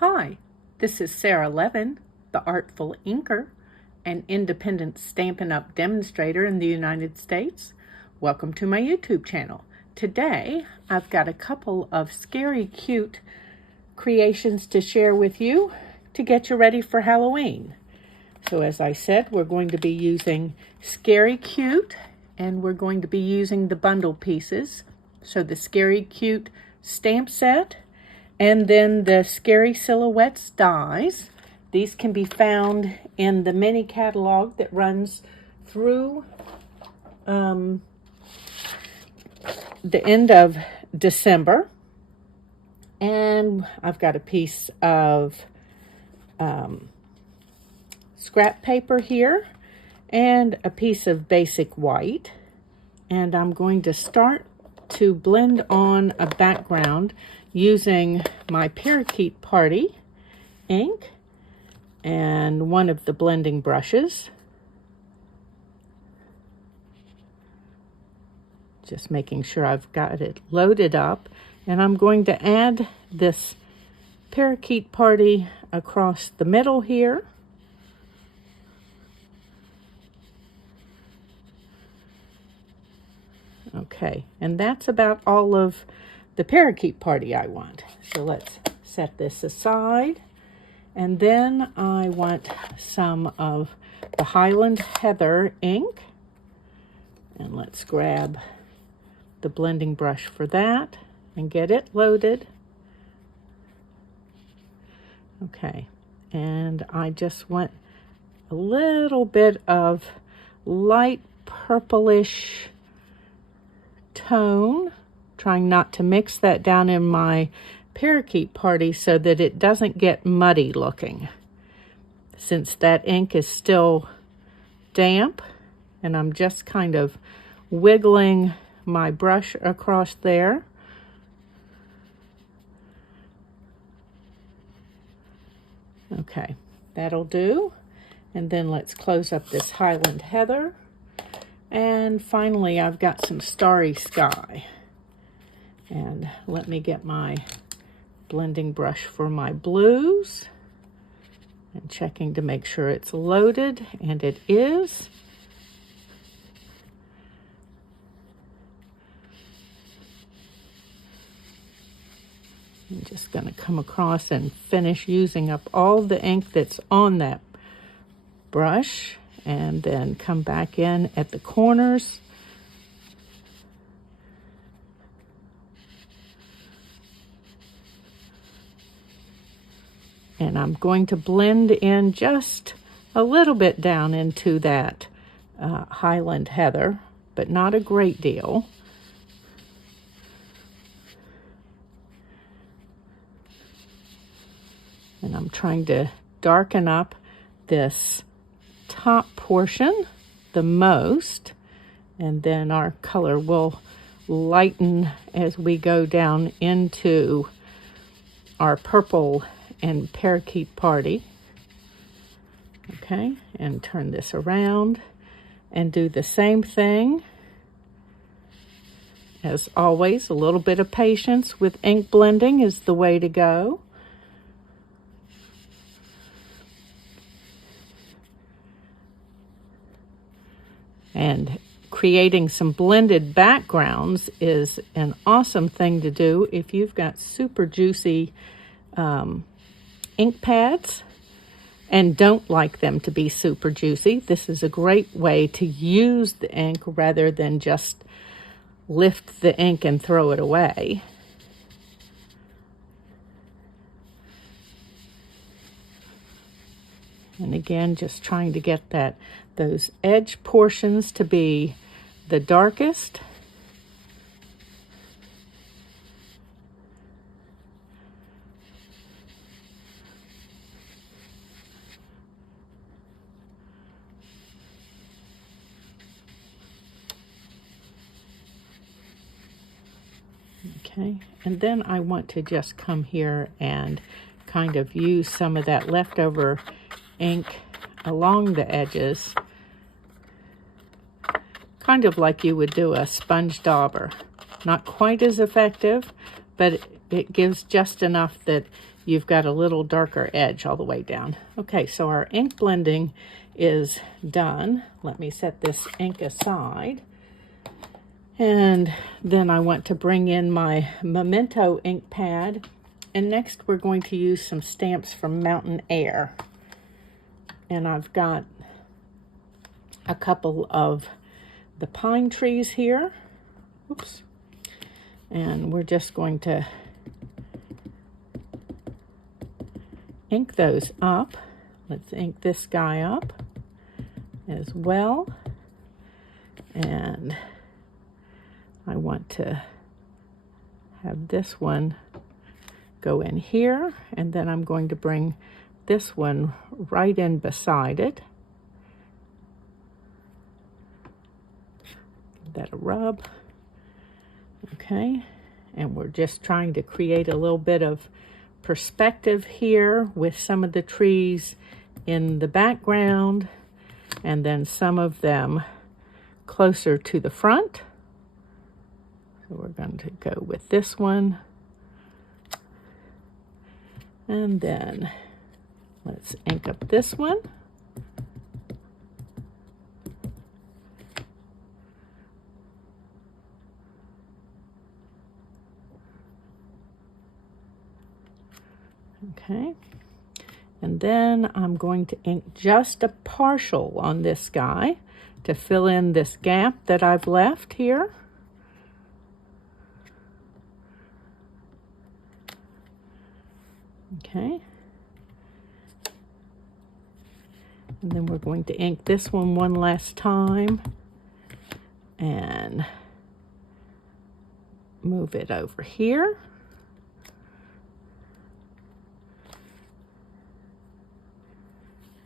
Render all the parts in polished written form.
Hi, this is Sara Levin, the Artful Inker, an independent Stampin' Up! Demonstrator in the United States. Welcome to my YouTube channel. Today, I've got a couple of scary cute creations to share with you to get you ready for Halloween. So as I said, we're going to be using Scary Cute, and we're going to be using the bundle pieces. So the Scary Cute stamp set, and then the Scary Silhouettes dies. These can be found in the mini catalog that runs through the end of December. And I've got a piece of scrap paper here and a piece of basic white. And I'm going to start to blend on a background using my Parakeet Party ink and one of the blending brushes. Just making sure I've got it loaded up. And I'm going to add this Parakeet Party across the middle here. Okay, and that's about all of the Parakeet Party I want. So let's set this aside. And then I want some of the Highland Heather ink. And let's grab the blending brush for that and get it loaded. Okay, and I just want a little bit of light purplish tone, trying not to mix that down in my Parakeet Party so that it doesn't get muddy looking, since that ink is still damp. And I'm just kind of wiggling my brush across there. Okay, that'll do. And then let's close up this Highland Heather. And finally, I've got some Starry Sky. And let me get my blending brush for my blues. And checking to make sure it's loaded, and it is. I'm just going to come across and finish using up all the ink that's on that brush, and then come back in at the corners. And I'm going to blend in just a little bit down into that Highland Heather, but not a great deal. And I'm trying to darken up this top portion the most, and then our color will lighten as we go down into our purple and Parakeet Party. Okay, and turn this around and do the same thing. As always, a little bit of patience with ink blending is the way to go. And creating some blended backgrounds is an awesome thing to do if you've got super juicy ink pads and don't like them to be super juicy. This is a great way to use the ink rather than just lift the ink and throw it away. And again, just trying to get those edge portions to be the darkest. Okay, and then I want to just come here and kind of use some of that leftover ink along the edges, kind of like you would do a sponge dauber. Not quite as effective, but it gives just enough that you've got a little darker edge all the way down. Okay, so our ink blending is done. Let me set this ink aside. And then I want to bring in my Memento ink pad. And next we're going to use some stamps from Mountain Air. And I've got a couple of the pine trees here. Oops. And we're just going to ink those up. Let's ink this guy up as well. And I want to have this one go in here, and then I'm going to bring this one right in beside it. Give that a rub. Okay, and we're just trying to create a little bit of perspective here with some of the trees in the background, and then some of them closer to the front. So we're going to go with this one. And then let's ink up this one. Okay. And then I'm going to ink just a partial on this guy to fill in this gap that I've left here. Okay. And then we're going to ink this one last time and move it over here.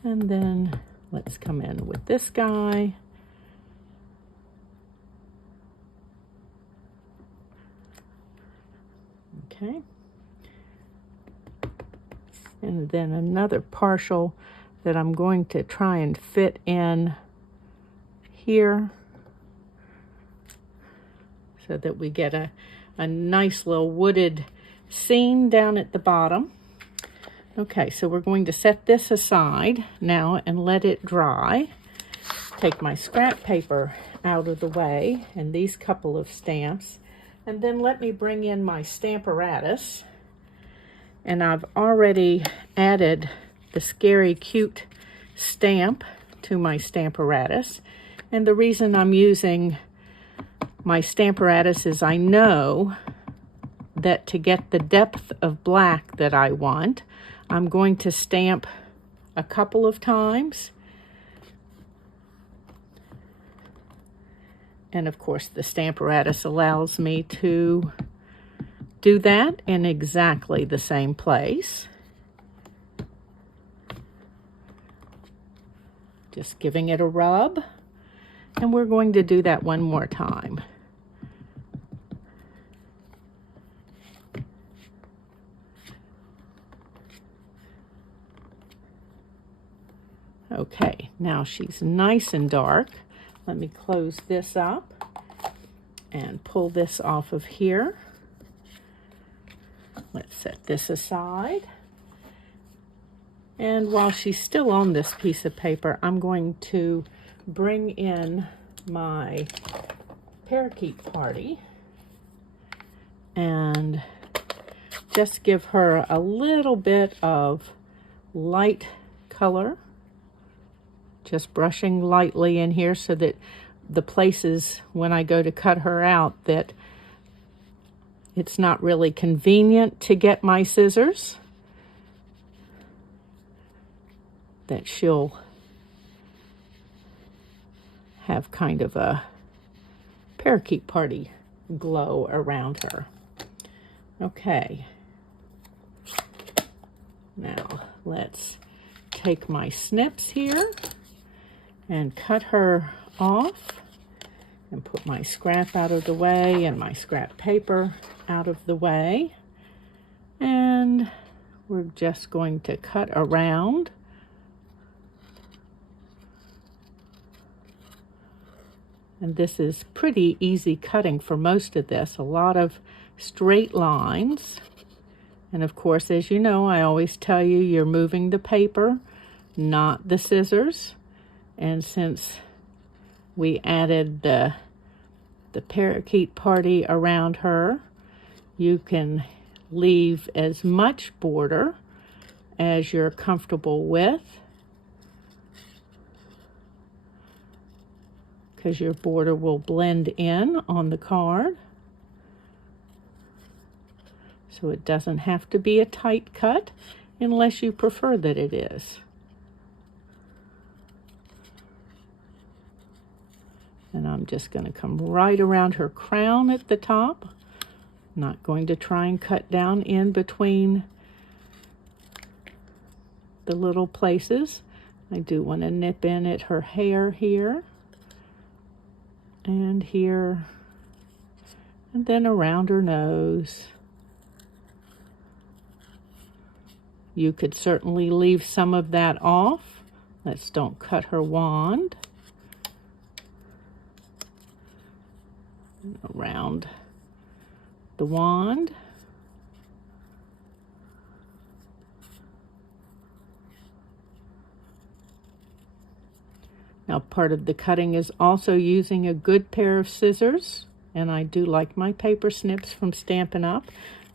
And then let's come in with this guy. Okay. And then another partial that I'm going to try and fit in here so that we get a nice little wooded scene down at the bottom. Okay, so we're going to set this aside now and let it dry. Take my scrap paper out of the way and these couple of stamps, and then let me bring in my Stamparatus. And I've already added the Scary Cute stamp to my Stamparatus. And the reason I'm using my Stamparatus is I know that to get the depth of black that I want, I'm going to stamp a couple of times. And of course the Stamparatus allows me to do that in exactly the same place. Just giving it a rub. And we're going to do that one more time. Okay, now she's nice and dark. Let me close this up and pull this off of here. Let's set this aside. And while she's still on this piece of paper, I'm going to bring in my parakeet party and just give her a little bit of light color. Just brushing lightly in here so that the places when I go to cut her out that it's not really convenient to get my scissors, that she'll have kind of a parakeet party glow around her. Okay. Now let's take my snips here and cut her off and put my scrap out of the way and my scrap paper out of the way. And we're just going to cut around. And this is pretty easy cutting for most of this. A lot of straight lines. And of course, as you know, I always tell you, you're moving the paper, not the scissors. And since we added the parakeet party around her, you can leave as much border as you're comfortable with, because your border will blend in on the card. So it doesn't have to be a tight cut unless you prefer that it is. And I'm just going to come right around her crown at the top. Not going to try and cut down in between the little places. I do want to nip in at her hair here and here, and then around her nose. You could certainly leave some of that off. Let's don't cut her wand. Around the wand. Now, part of the cutting is also using a good pair of scissors, and I do like my paper snips from Stampin' Up.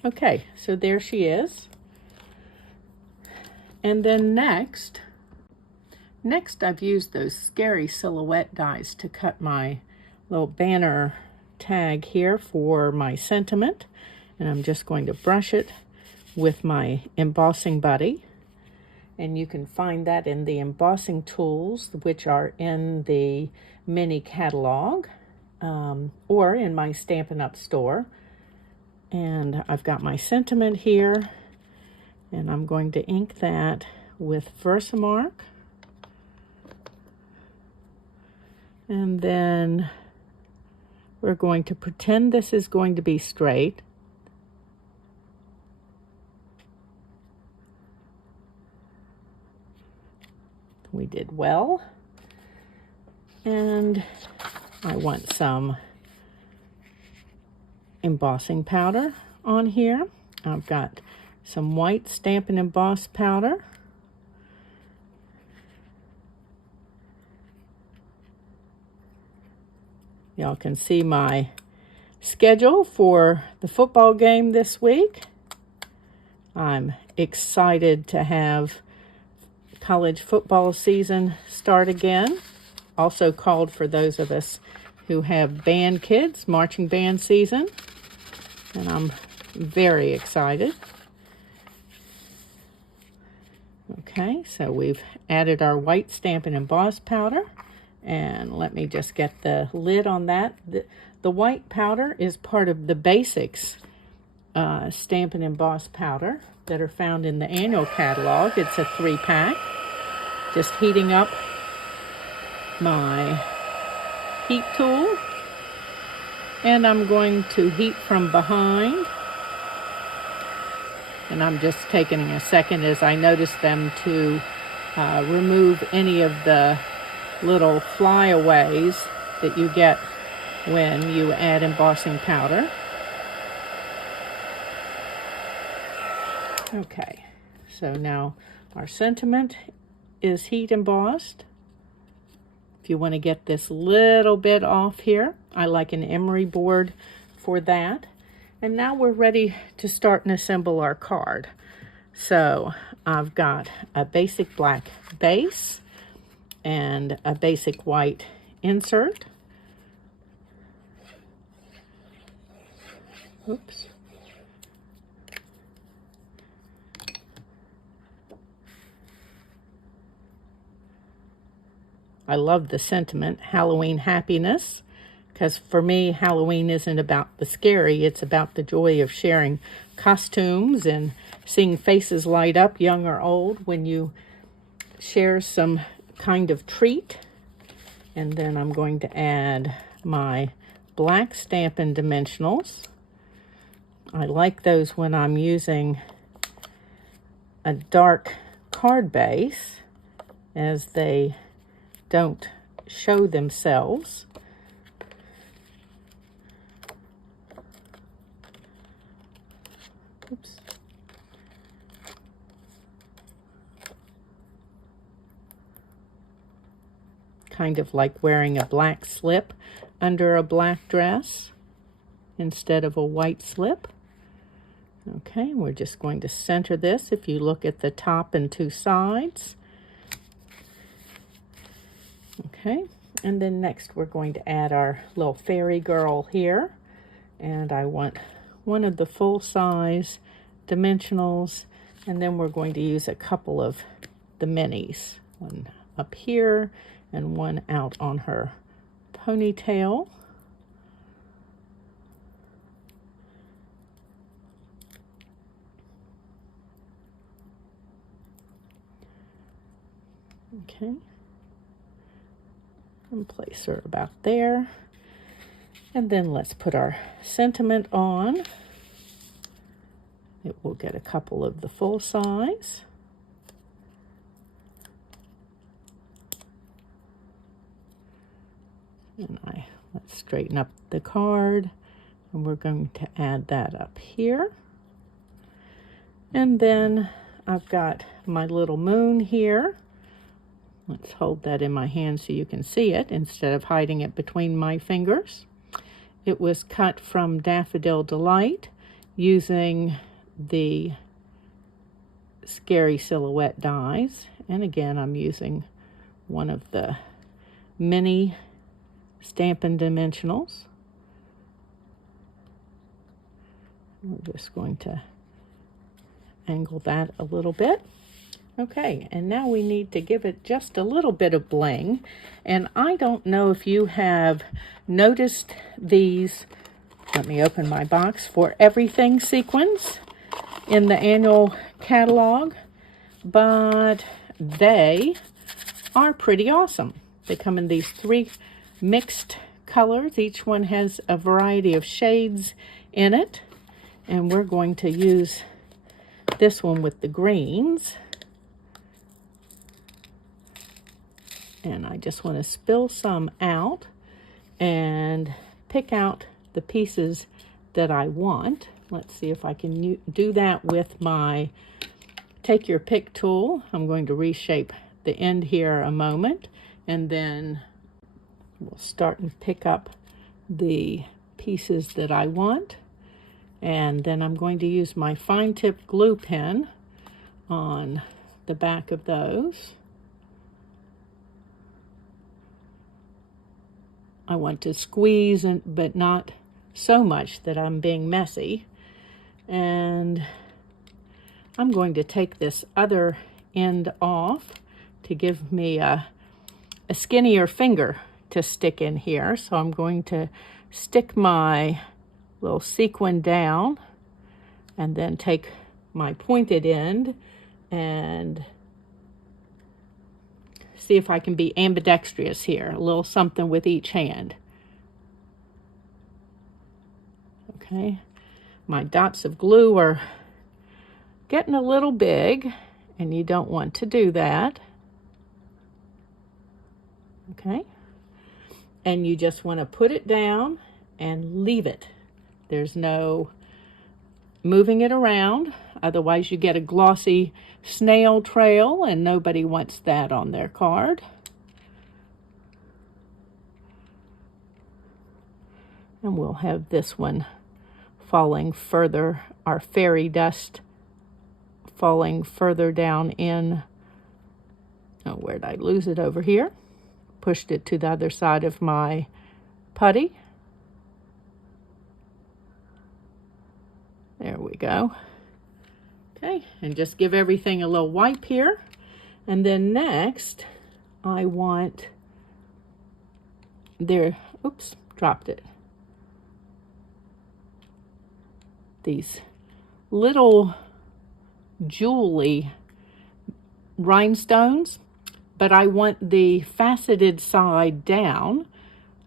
Okay, so there she is. And then next I've used those scary silhouette dies to cut my little banner tag here for my sentiment. And I'm just going to brush it with my embossing buddy. And you can find that in the embossing tools, which are in the mini catalog, or in my Stampin' Up store. And I've got my sentiment here. And I'm going to ink that with Versamark. And then we're going to pretend this is going to be straight. We did well. And I want some embossing powder on here. I've got some white Stampin' Emboss powder. Y'all can see my schedule for the football game this week. I'm excited to have college football season start again. Also called, for those of us who have band kids, marching band season. And I'm very excited. Okay, so we've added our white Stampin' Emboss powder, and let me just get the lid on that. The white powder is part of the basics Stampin' Emboss powder that are found in the annual catalog. It's a 3-pack. Just heating up my heat tool, and I'm going to heat from behind. And I'm just taking a second as I notice them to remove any of the little flyaways that you get when you add embossing powder. Okay, so now our sentiment is heat embossed. If you want to get this little bit off here, I like an emery board for that. And now we're ready to start and assemble our card. So I've got a basic black base and a basic white insert. Oops. I love the sentiment, Halloween happiness. Because for me, Halloween isn't about the scary, it's about the joy of sharing costumes and seeing faces light up, young or old, when you share some kind of treat. And then I'm going to add my black Stampin' Dimensionals. I like those when I'm using a dark card base, as they don't show themselves. Oops. kind of like wearing a black slip under a black dress instead of a white slip. Okay, we're just going to center this if you look at the top and two sides. Okay, and then next we're going to add our little fairy girl here. And I want one of the full-size dimensionals, and then we're going to use a couple of the minis. One up here and one out on her ponytail. Okay, and place her about there. And then let's put our sentiment on. It will get a couple of the full size. And let's straighten up the card, and we're going to add that up here. And then I've got my little moon here. Let's hold that in my hand so you can see it instead of hiding it between my fingers. It was cut from Daffodil Delight using the Scary Silhouette dies. And again, I'm using one of the mini Stampin' Dimensionals. We're just going to angle that a little bit. Okay, and now we need to give it just a little bit of bling. And I don't know if you have noticed these, let me open my box, For Everything sequins in the annual catalog, but they are pretty awesome. They come in these 3 mixed colors. Each one has a variety of shades in it, and we're going to use this one with the greens. And I just want to spill some out and pick out the pieces that I want. Let's see if I can do that with my Take Your Pick tool. I'm going to reshape the end here a moment, and then we'll start and pick up the pieces that I want. And then I'm going to use my fine tip glue pen on the back of those. I want to squeeze, but not so much that I'm being messy. And I'm going to take this other end off to give me a skinnier finger to stick in here. So I'm going to stick my little sequin down and then take my pointed end and see if I can be ambidextrous here, a little something with each hand. Okay, my dots of glue are getting a little big, and you don't want to do that. Okay, and you just want to put it down and leave it. There's no moving it around, otherwise you get a glossy snail trail, and nobody wants that on their card. And we'll have this one falling further, our fairy dust falling further down in, oh, where'd I lose it? Over here. Pushed it to the other side of my putty. There we go. Okay, and just give everything a little wipe here. And then next, I want there, oops, dropped it. These little jewelry rhinestones, but I want the faceted side down.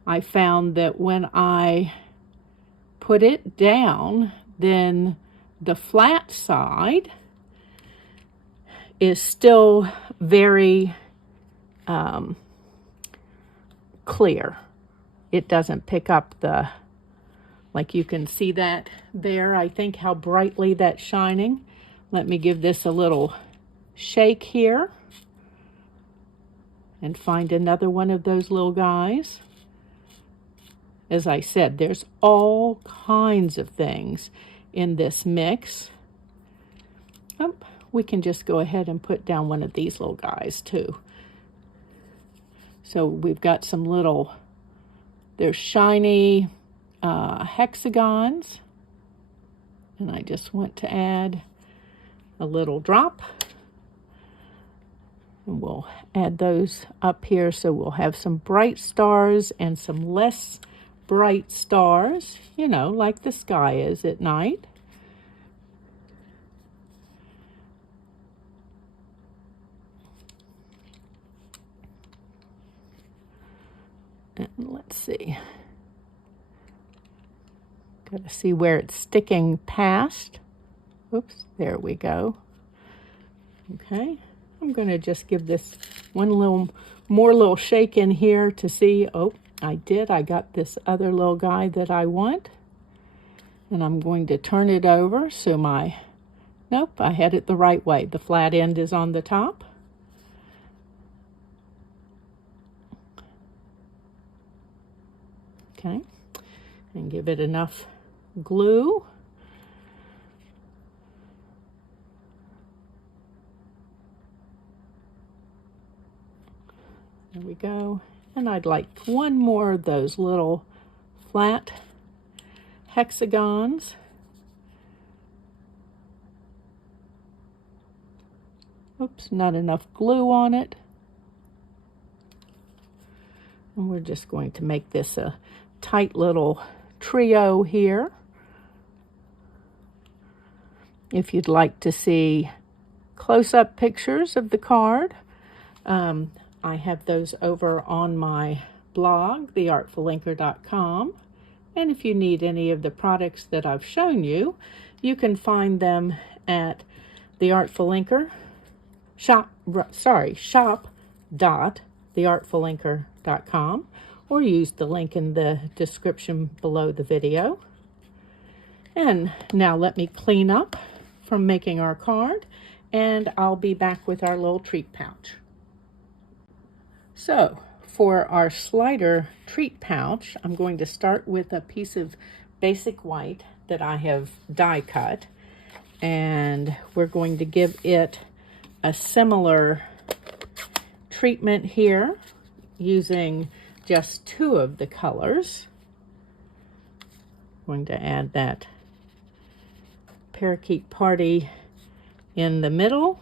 I found that when I put it down, then the flat side is still very clear. It doesn't pick up the, like you can see that there, I think, how brightly that's shining. Let me give this a little shake here. and find another one of those little guys. As I said, there's all kinds of things in this mix. Oh, we can just go ahead and put down one of these little guys too. So we've got some little, they're shiny hexagons. And I just want to add a little drop. And we'll add those up here so we'll have some bright stars and some less bright stars, you know, like the sky is at night. And let's see. Got to see where it's sticking past. Oops, there we go. Okay, I'm going to just give this one more little shake in here to see. Oh, I got this other little guy that I want. And I'm going to turn it over so nope, I had it the right way. The flat end is on the top. Okay, and give it enough glue. There we go. And I'd like one more of those little flat hexagons. Oops, not enough glue on it. And we're just going to make this a tight little trio here. If you'd like to see close-up pictures of the card, I have those over on my blog, theartfulinker.com. And if you need any of the products that I've shown you, you can find them at the Artful Inker shop.theartfulinker.com, or use the link in the description below the video. And now let me clean up from making our card, and I'll be back with our little treat pouch. So for our slider treat pouch, I'm going to start with a piece of basic white that I have die cut, and we're going to give it a similar treatment here using just 2 of the colors. I'm going to add that parakeet party in the middle.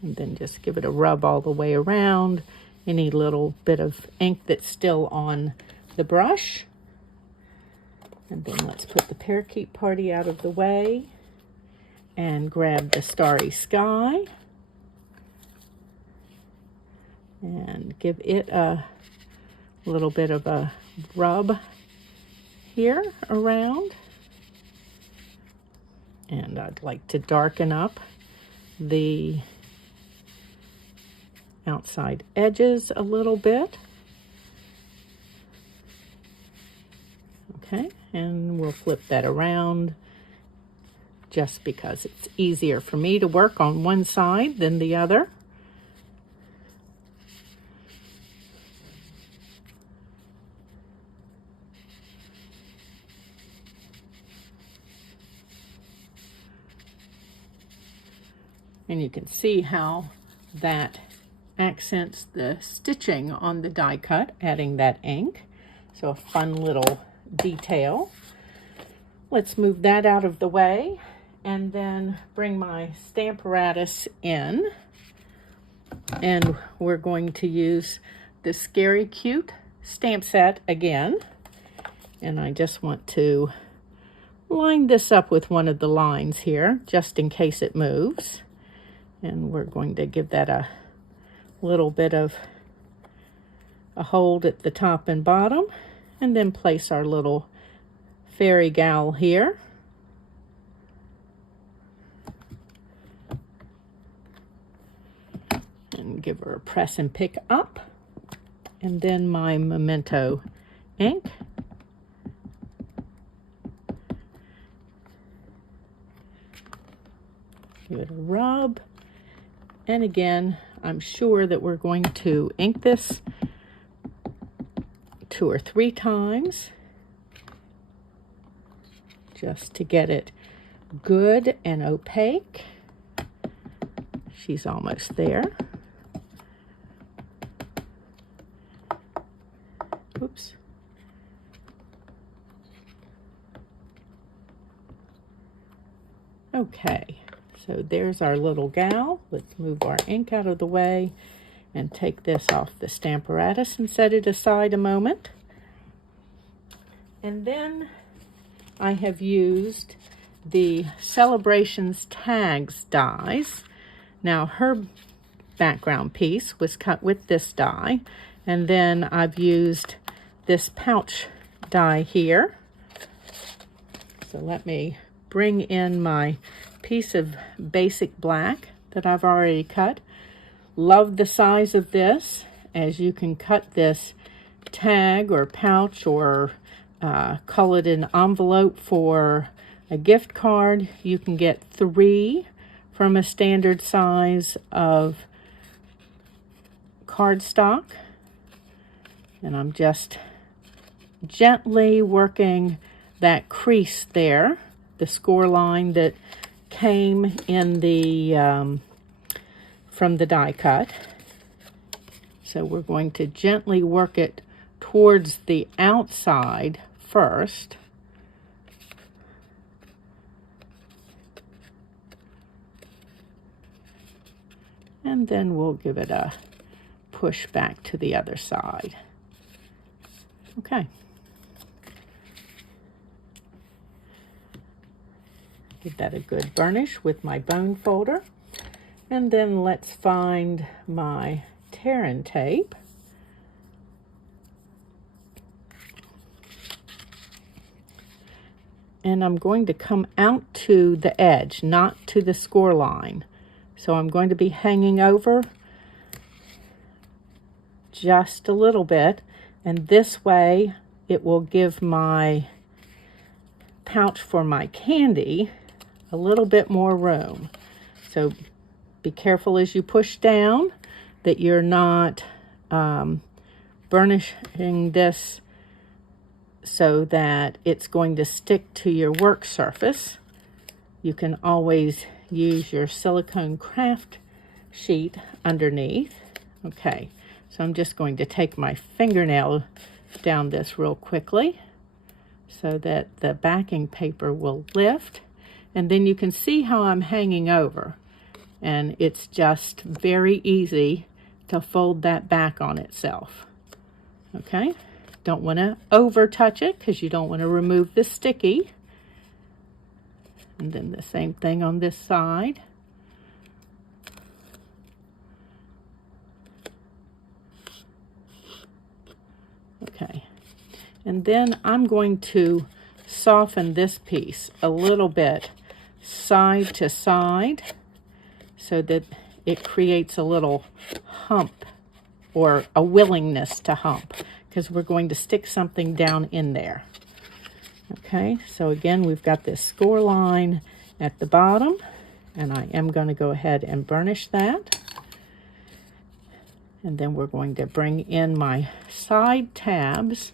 And then just give it a rub all the way around. Any little bit of ink that's still on the brush. And then let's put the parakeet party out of the way and grab the starry sky and give it a little bit of a rub here around. And I'd like to darken up the outside edges a little bit. Okay, and we'll flip that around just because it's easier for me to work on one side than the other. And you can see how that accents the stitching on the die cut, adding that ink. So a fun little detail. Let's move that out of the way and then bring my Stamparatus in. And we're going to use the Scary Cute stamp set again. And I just want to line this up with one of the lines here, just in case it moves. And we're going to give that a little bit of a hold at the top and bottom, and then place our little fairy gal here. And give her a press and pick up. And then my Memento ink. Give it a rub. And again, I'm sure that we're going to ink this 2 or 3 times just to get it good and opaque. She's almost there. Oops. Okay, so there's our little gal. Let's move our ink out of the way and take this off the Stamparatus and set it aside a moment. And then I have used the Celebrations Tags dies. Now her background piece was cut with this die, and then I've used this pouch die here. So let me bring in my piece of basic black that I've already cut. Love the size of this, as you can cut this tag or pouch or call it an envelope for a gift card. You can get 3 from a standard size of cardstock. And I'm just gently working that crease there, the score line that came in the from the die cut. So we're going to gently work it towards the outside first. And then we'll give it a push back to the other side. Okay. Give that a good burnish with my bone folder. And then let's find my tear-in tape. And I'm going to come out to the edge, not to the score line. So I'm going to be hanging over just a little bit, and this way it will give my pouch for my candy a little bit more room. So be careful as you push down that you're not burnishing this so that it's going to stick to your work surface. You can always use your silicone craft sheet underneath. Okay, so I'm just going to take my fingernail down this real quickly so that the backing paper will lift. And then you can see how I'm hanging over. And it's just very easy to fold that back on itself. Okay, don't want to over touch it because you don't want to remove the sticky. And then the same thing on this side. Okay, and then I'm going to soften this piece a little bit side to side so that it creates a little hump or a willingness to hump, because we're going to stick something down in there. Okay, so again, we've got this score line at the bottom, and I am going to go ahead and burnish that. And then we're going to bring in my side tabs,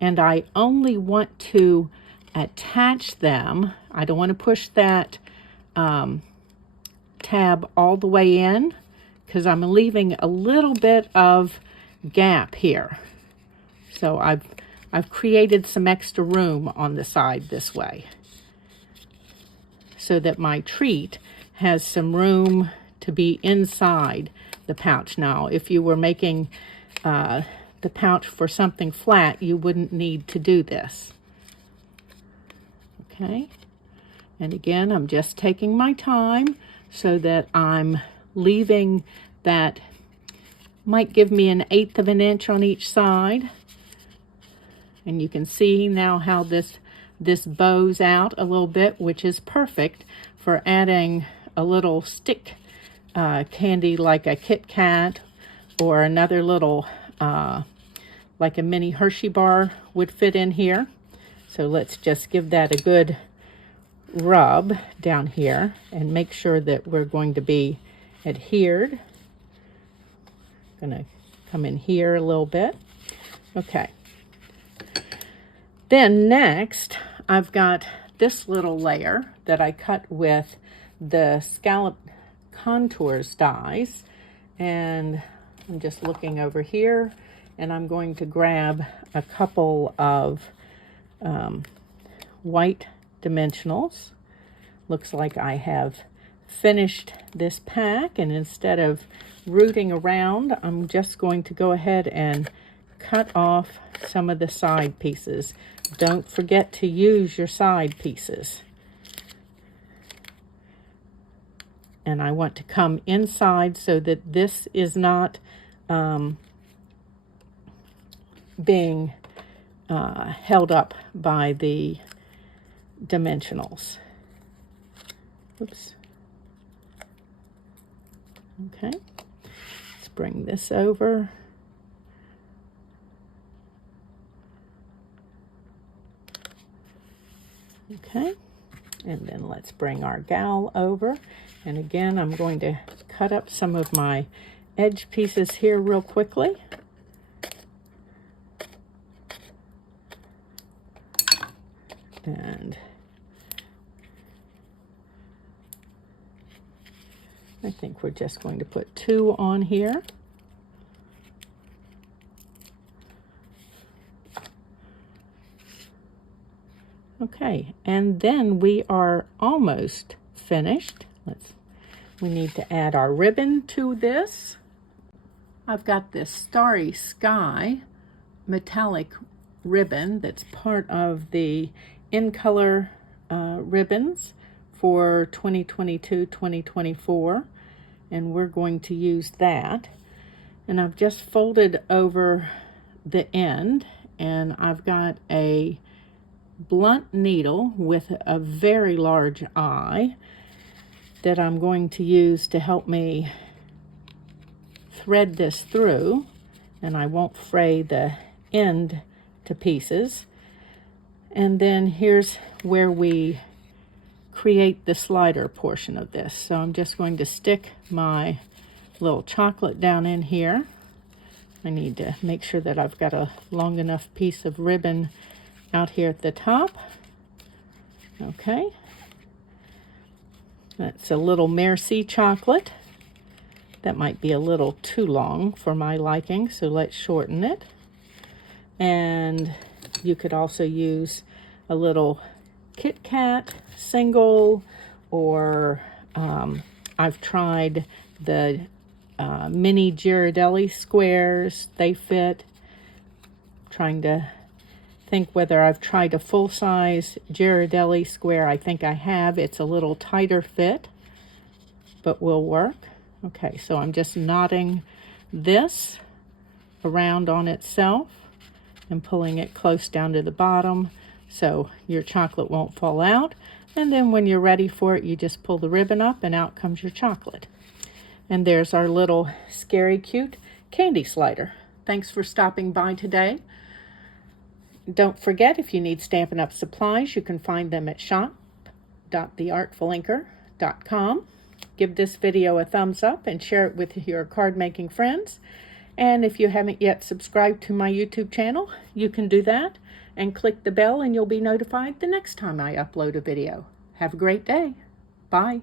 and I only want to attach them. I don't want to push that tab all the way in because I'm leaving a little bit of gap here. So I've created some extra room on the side this way so that my treat has some room to be inside the pouch. Now, if you were making the pouch for something flat, you wouldn't need to do this. Okay, and again, I'm just taking my time so that I'm leaving that, might give me 1/8 of an inch on each side. And you can see now how this bows out a little bit, which is perfect for adding a little stick candy like a Kit Kat or another little like a mini Hershey bar would fit in here. So let's just give that a good rub down here and make sure that we're going to be adhered. Gonna come in here a little bit. Okay. Then next, I've got this little layer that I cut with the Scallop Contours dies, and I'm just looking over here, and I'm going to grab a couple of white dimensionals. Looks like I have finished this pack, and instead of rooting around, I'm just going to go ahead and cut off some of the side pieces. Don't forget to use your side pieces. And I want to come inside so that this is not being held up by the dimensionals. Oops. Okay, let's bring this over. Okay, and then let's bring our gal over. And again, I'm going to cut up some of my edge pieces here real quickly. And I think we're just going to put 2 on here. Okay, and then we are almost finished. We need to add our ribbon to this. I've got this Starry Sky metallic ribbon that's part of the In Color ribbons for 2022-2024, and we're going to use that. And I've just folded over the end, and I've got a blunt needle with a very large eye that I'm going to use to help me thread this through, and I won't fray the end to pieces. And then here's where we create the slider portion of this. So I'm just going to stick my little chocolate down in here. I need to make sure that I've got a long enough piece of ribbon out here at the top. Okay. That's a little Merci chocolate. That might be a little too long for my liking, so let's shorten it. And you could also use a little Kit Kat single, or I've tried the mini Ghirardelli squares. They fit. Trying to think whether I've tried a full-size Ghirardelli square. I think I have. It's a little tighter fit, but will work. Okay, so I'm just knotting this around on itself and pulling it close down to the bottom so your chocolate won't fall out. And then when you're ready for it, you just pull the ribbon up and out comes your chocolate. And there's our little scary cute candy slider. Thanks for stopping by today. Don't forget, if you need Stampin' Up! Supplies, you can find them at shop.theartfulinker.com. Give this video a thumbs up and share it with your card making friends. And if you haven't yet subscribed to my YouTube channel, you can do that and click the bell and you'll be notified the next time I upload a video. Have a great day. Bye.